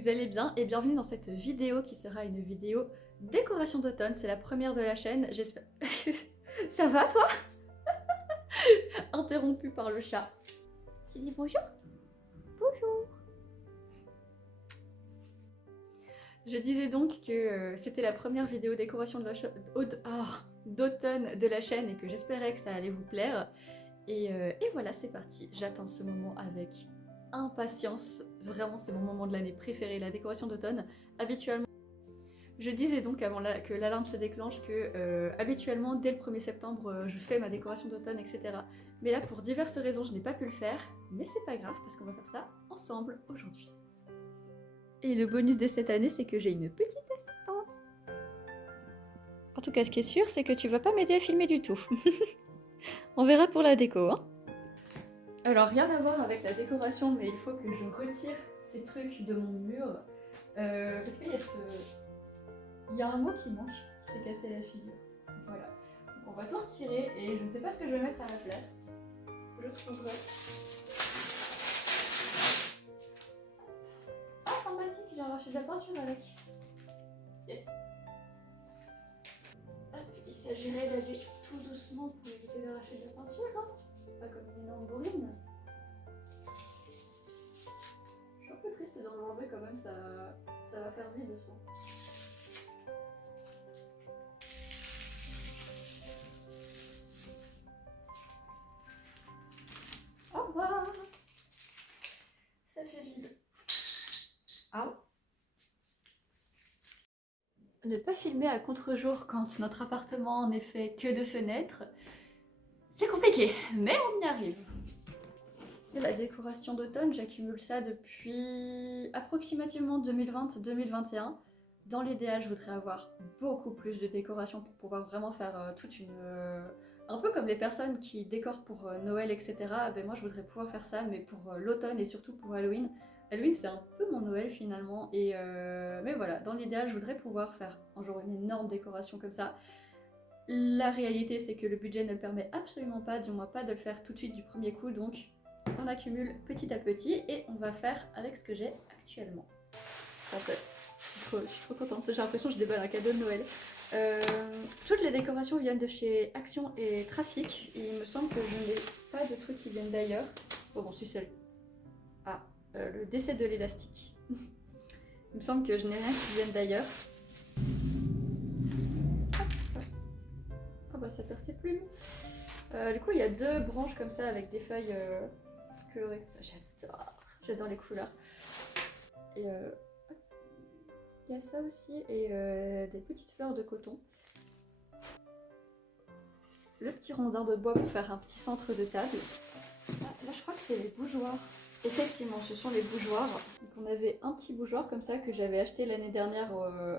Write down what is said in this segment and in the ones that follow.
vous allez bien et bienvenue dans cette vidéo qui sera une vidéo décoration d'automne. C'est la première de la chaîne, j'espère... Ça va toi? Interrompu par le chat. Tu dis bonjour? Bonjour. Je disais donc que c'était la première vidéo décoration de la d'automne de la chaîne et que j'espérais que ça allait vous plaire. Et voilà, c'est parti. J'attends ce moment avec impatience. Vraiment, c'est mon moment de l'année préféré, la décoration d'automne. Habituellement, je disais donc avant que l'alarme se déclenche que habituellement, dès le 1er septembre, je fais ma décoration d'automne, etc. Mais là, pour diverses raisons, je n'ai pas pu le faire. Mais c'est pas grave parce qu'on va faire ça ensemble aujourd'hui. Et le bonus de cette année, c'est que j'ai une petite assistante. En tout cas, ce qui est sûr, c'est que tu vas pas m'aider à filmer du tout. On verra pour la déco, hein. Alors, rien à voir avec la décoration, mais il faut que je retire ces trucs de mon mur. Parce qu'il y a Il y a un mot qui manque, qui s'est cassé la figure. Voilà. Donc on va tout retirer et je ne sais pas ce que je vais mettre à la place. Je trouverai. Ah, sympathique, j'ai arraché de la peinture avec. Yes. Hop, il s'agirait d'aller tout doucement pour éviter d'arracher de la peinture, hein. Pas comme une énorme bourrine. Je suis un peu triste d'en enlever quand même, ça va faire vide de sang. Au revoir. Ça fait vide. Ah. Ne pas filmer à contre-jour quand notre appartement n'est fait que de fenêtres, c'est compliqué, mais on y arrive. Et la décoration d'automne, j'accumule ça depuis approximativement 2020-2021. Dans l'idéal, je voudrais avoir beaucoup plus de décoration pour pouvoir vraiment faire toute une... un peu comme les personnes qui décorent pour Noël, etc. Ben moi, je voudrais pouvoir faire ça, mais pour l'automne et surtout pour Halloween. Halloween, c'est un peu mon Noël finalement. Et mais voilà, dans l'idéal, je voudrais pouvoir faire un jour une énorme décoration comme ça. La réalité, c'est que le budget ne le permet absolument pas, du moins pas de le faire tout de suite du premier coup, donc on accumule petit à petit et on va faire avec ce que j'ai actuellement. En fait, je suis trop contente, j'ai l'impression que je déballe un cadeau de Noël. Toutes les décorations viennent de chez Action et Trafic, et il me semble que je n'ai pas de trucs qui viennent d'ailleurs. Oh bon, si c'est le décès de l'élastique. Il me semble que je n'ai rien qui vienne d'ailleurs. Oh bah ça perd ses plumes. Du coup il y a deux branches comme ça avec des feuilles colorées. Ça j'adore les couleurs. Et il y a ça aussi et des petites fleurs de coton. Le petit rondin de bois pour faire un petit centre de table. Ah, là je crois que c'est les bougeoirs. Effectivement, ce sont les bougeoirs. Donc on avait un petit bougeoir comme ça que j'avais acheté l'année dernière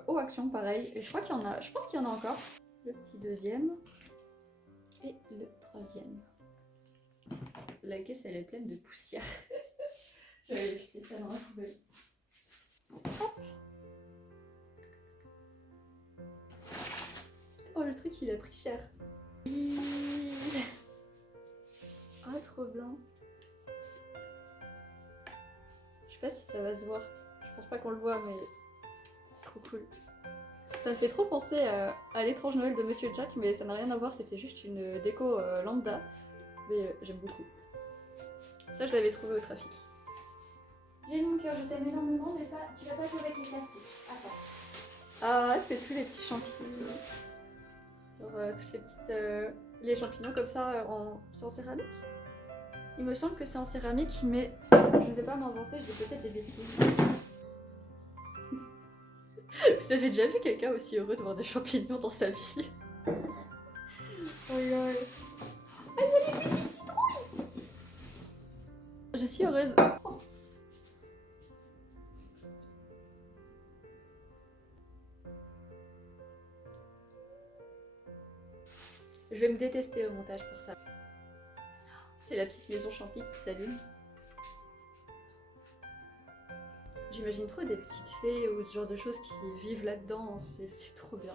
au Action, pareil. Et je crois qu'il y en a, je pense qu'il y en a encore. Le petit deuxième et le troisième. La caisse elle est pleine de poussière. J'avais jeté ça dans la poubelle. Hop. Oh le truc il a pris cher. Ah trop bien. Je sais pas si ça va se voir. Je pense pas qu'on le voit mais c'est trop cool. Ça me fait trop penser à l'étrange Noël de Monsieur Jack, mais ça n'a rien à voir, c'était juste une déco lambda. Mais j'aime beaucoup. Ça, je l'avais trouvé au Trafic. J'ai mon cœur, je t'aime énormément, mais tu vas pas jouer avec les plastiques. Attends. Ah, c'est tous les petits champignons. Genre, toutes les petites... les champignons comme ça, c'est en céramique. Il me semble que c'est en céramique, mais je ne vais pas m'avancer, je dis peut-être des bêtises. Vous avez déjà vu quelqu'un aussi heureux de voir des champignons dans sa vie? Oh lol. Ah, il y a les petites citrouilles! Je suis heureuse. Oh. Je vais me détester au montage pour ça. C'est la petite maison champi qui s'allume. J'imagine trop des petites fées ou ce genre de choses qui vivent là-dedans, c'est trop bien.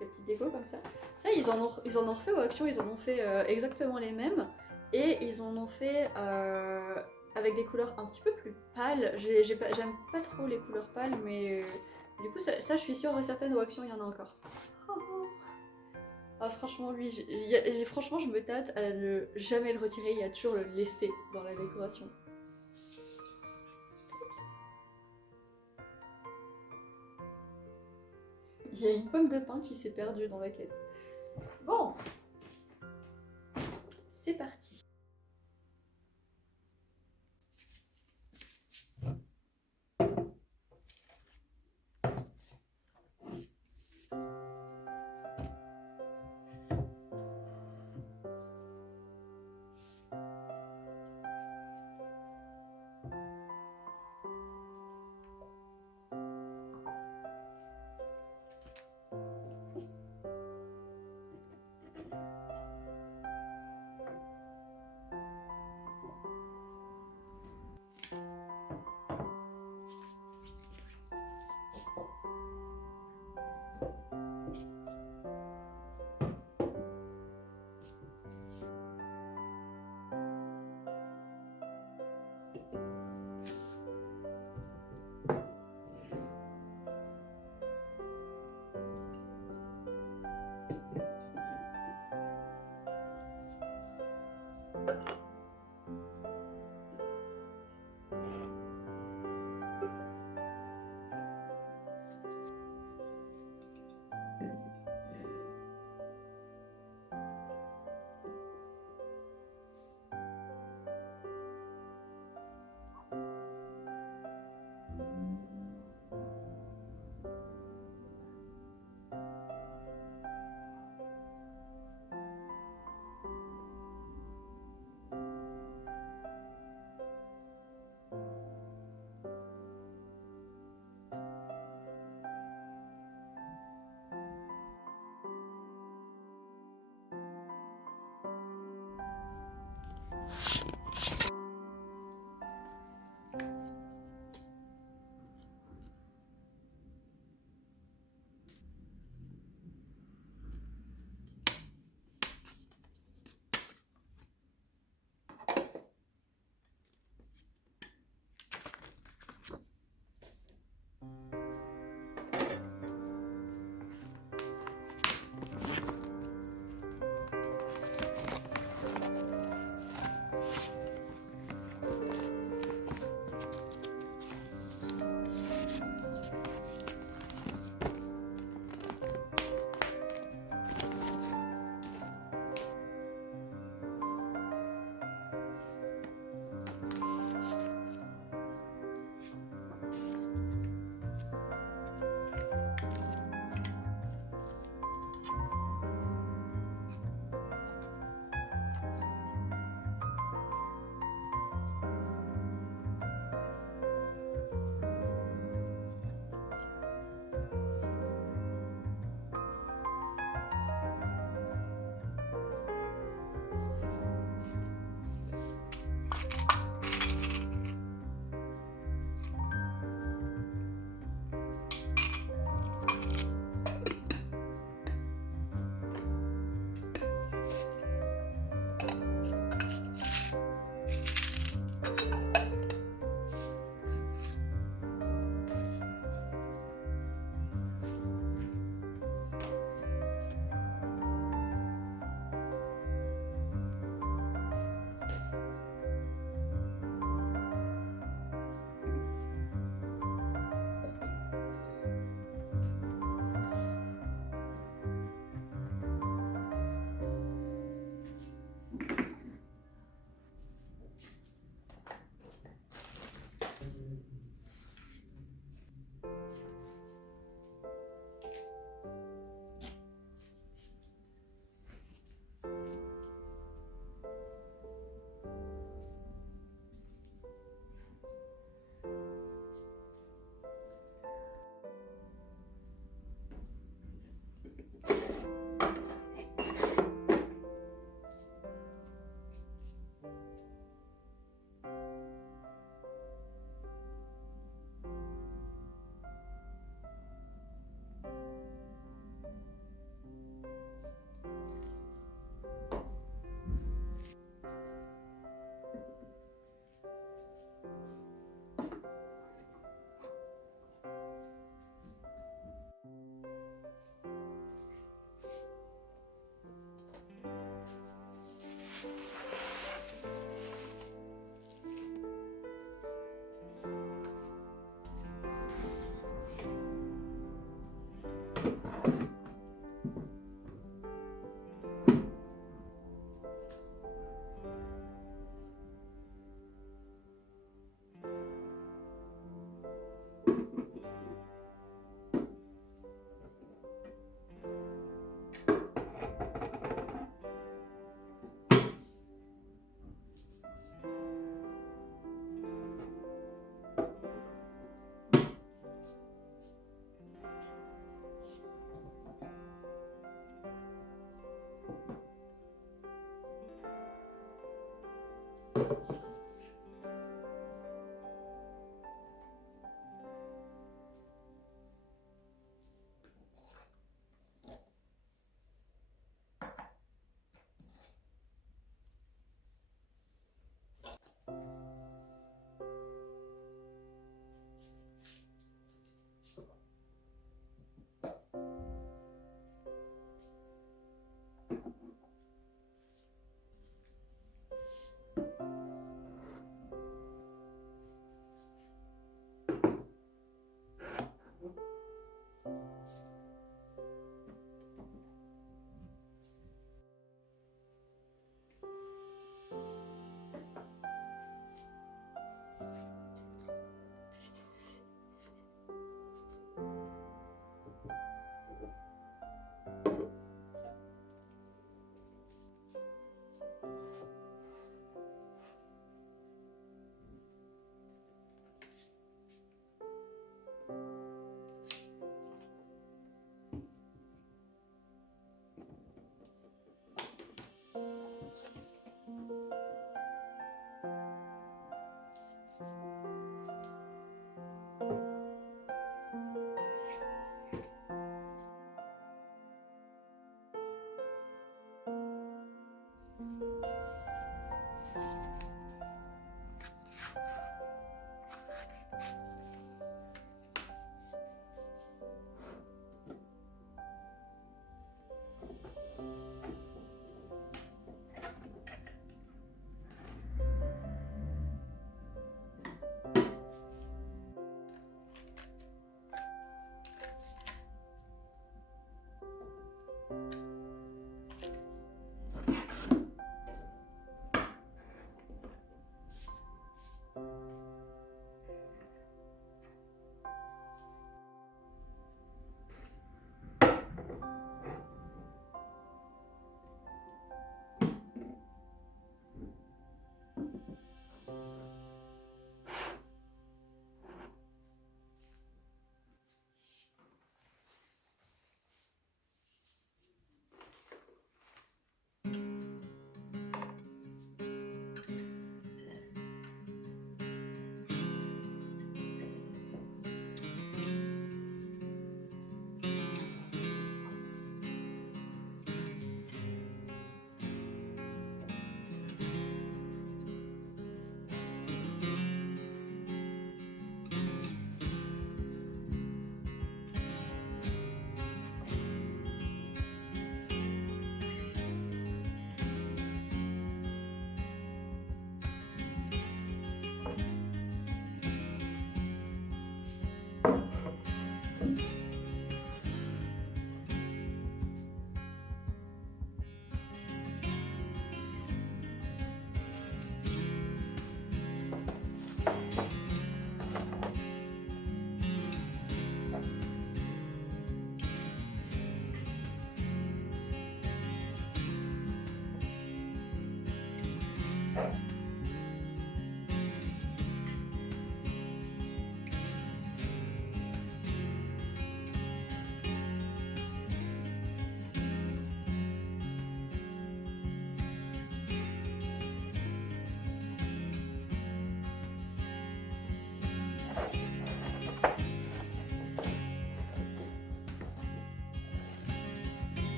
Les petites décos comme ça. Ça, ils en ont refait aux Action, ils en ont fait exactement les mêmes. Et ils en ont fait avec des couleurs un petit peu plus pâles. J'aime pas trop les couleurs pâles, mais du coup, ça, je suis sûre et certaine, au Action, il y en a encore. Ah, franchement, lui, franchement, je me tâte à ne jamais le retirer et à toujours le laisser dans la décoration. Il y a une pomme de pin qui s'est perdue dans la caisse. Bon, c'est parti.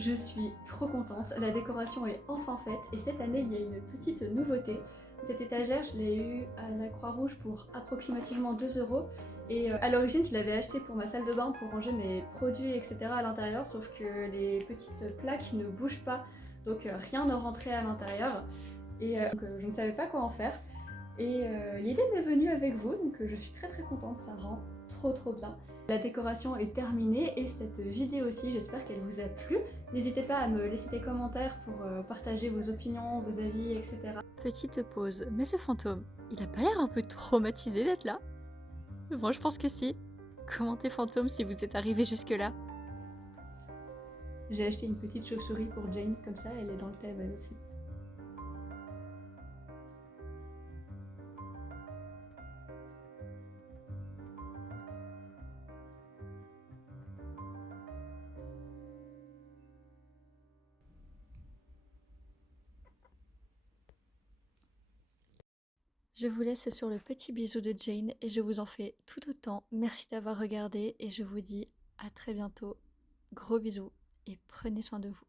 Je suis trop contente, la décoration est enfin faite et cette année il y a une petite nouveauté. Cette étagère je l'ai eue à la Croix-Rouge pour approximativement 2 € et à l'origine je l'avais achetée pour ma salle de bain pour ranger mes produits etc. à l'intérieur, sauf que les petites plaques ne bougent pas, donc rien ne rentrait à l'intérieur et donc, je ne savais pas quoi en faire. Et l'idée m'est venue avec vous, donc je suis très contente, ça rend trop bien. La décoration est terminée et cette vidéo aussi, j'espère qu'elle vous a plu. N'hésitez pas à me laisser des commentaires pour partager vos opinions, vos avis, etc. Petite pause, mais ce fantôme, il a pas l'air un peu traumatisé d'être là? Moi je pense que si. Commentez fantôme si vous êtes arrivé jusque là. J'ai acheté une petite chauve-souris pour Jane, comme ça elle est dans le thème elle aussi. Je vous laisse sur le petit bisou de Jane et je vous en fais tout autant. Merci d'avoir regardé et je vous dis à très bientôt. Gros bisous et prenez soin de vous.